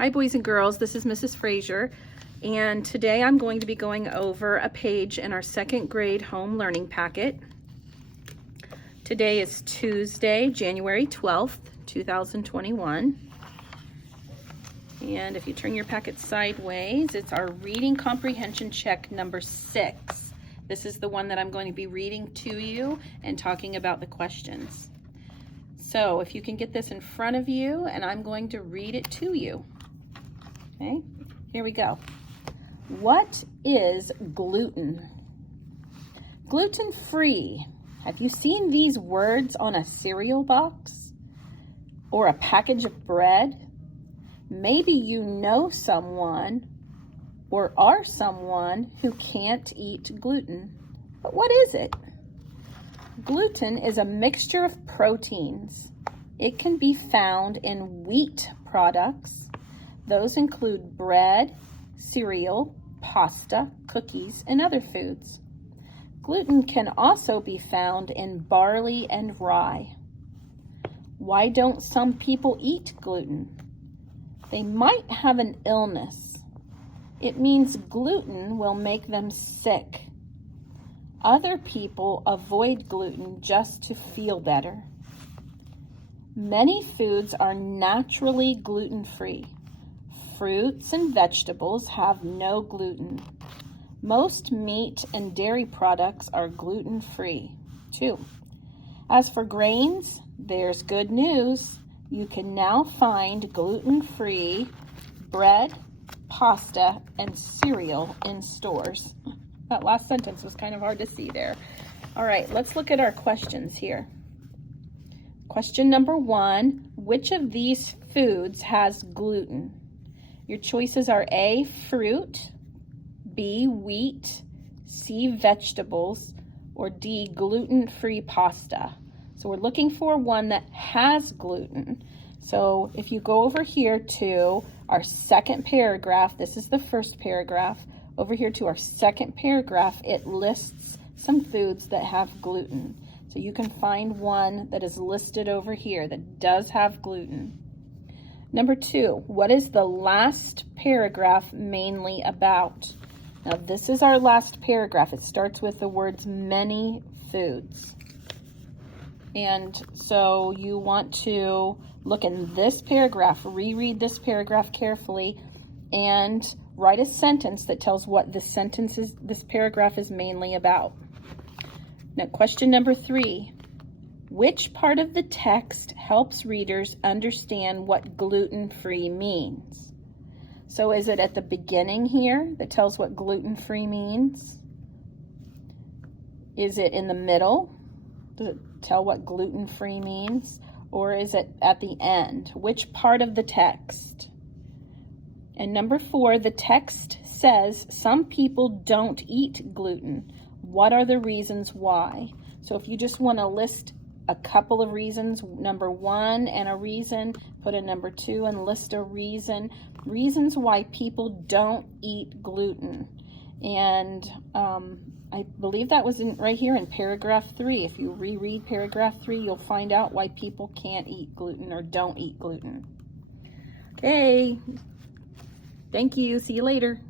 Hi boys and girls, this is Mrs. Frazier, and today I'm going to be going over a page in our second grade home learning packet. Today is Tuesday, January 12th, 2021. And if you turn your packet sideways, it's our Reading Comprehension check number 6. This is the one that I'm going to be reading to you and talking about the questions. So if you can get this in front of you, and I'm going to read it to you. Okay, here we go. What is gluten? Gluten-free. Have you seen these words on a cereal box or a package of bread? Maybe you know someone or are someone who can't eat gluten. But what is it? Gluten is a mixture of proteins. It can be found in wheat products. Those include bread, cereal, pasta, cookies, and other foods. Gluten can also be found in barley and rye. Why don't some people eat gluten? They might have an illness. It means gluten will make them sick. Other people avoid gluten just to feel better. Many foods are naturally gluten-free. Fruits and vegetables have no gluten. Most meat and dairy products are gluten-free, too. As for grains, there's good news. You can now find gluten-free bread, pasta, and cereal in stores. That last sentence was kind of hard to see there. All right, let's look at our questions here. Question number 1, which of these foods has gluten? Your choices are A, fruit, B, wheat, C, vegetables, or D, gluten-free pasta. So we're looking for one that has gluten. So if you go over here to our second paragraph, this is the first paragraph, over here to our second paragraph, it lists some foods that have gluten. So you can find one that is listed over here that does have gluten. Number 2, what is the last paragraph mainly about? Now this is our last paragraph. It starts with the words many foods. And so you want to look in this paragraph, reread this paragraph carefully, and write a sentence that tells what this paragraph is mainly about. Now, question number 3, which part of the text helps readers understand what gluten-free means? So is it at the beginning here that tells what gluten-free means? Is it in the middle? Does it tell what gluten-free means? Or is it at the end? Which part of the text? And number 4, the text says some people don't eat gluten. What are the reasons why? So if you just want to list a couple of reasons, number 1 and a reason, put a number 2 and list a reason. Reasons why people don't eat gluten. And I believe that was right here in paragraph 3. If you reread paragraph 3, you'll find out why people can't eat gluten or don't eat gluten. Okay. Thank you. See you later.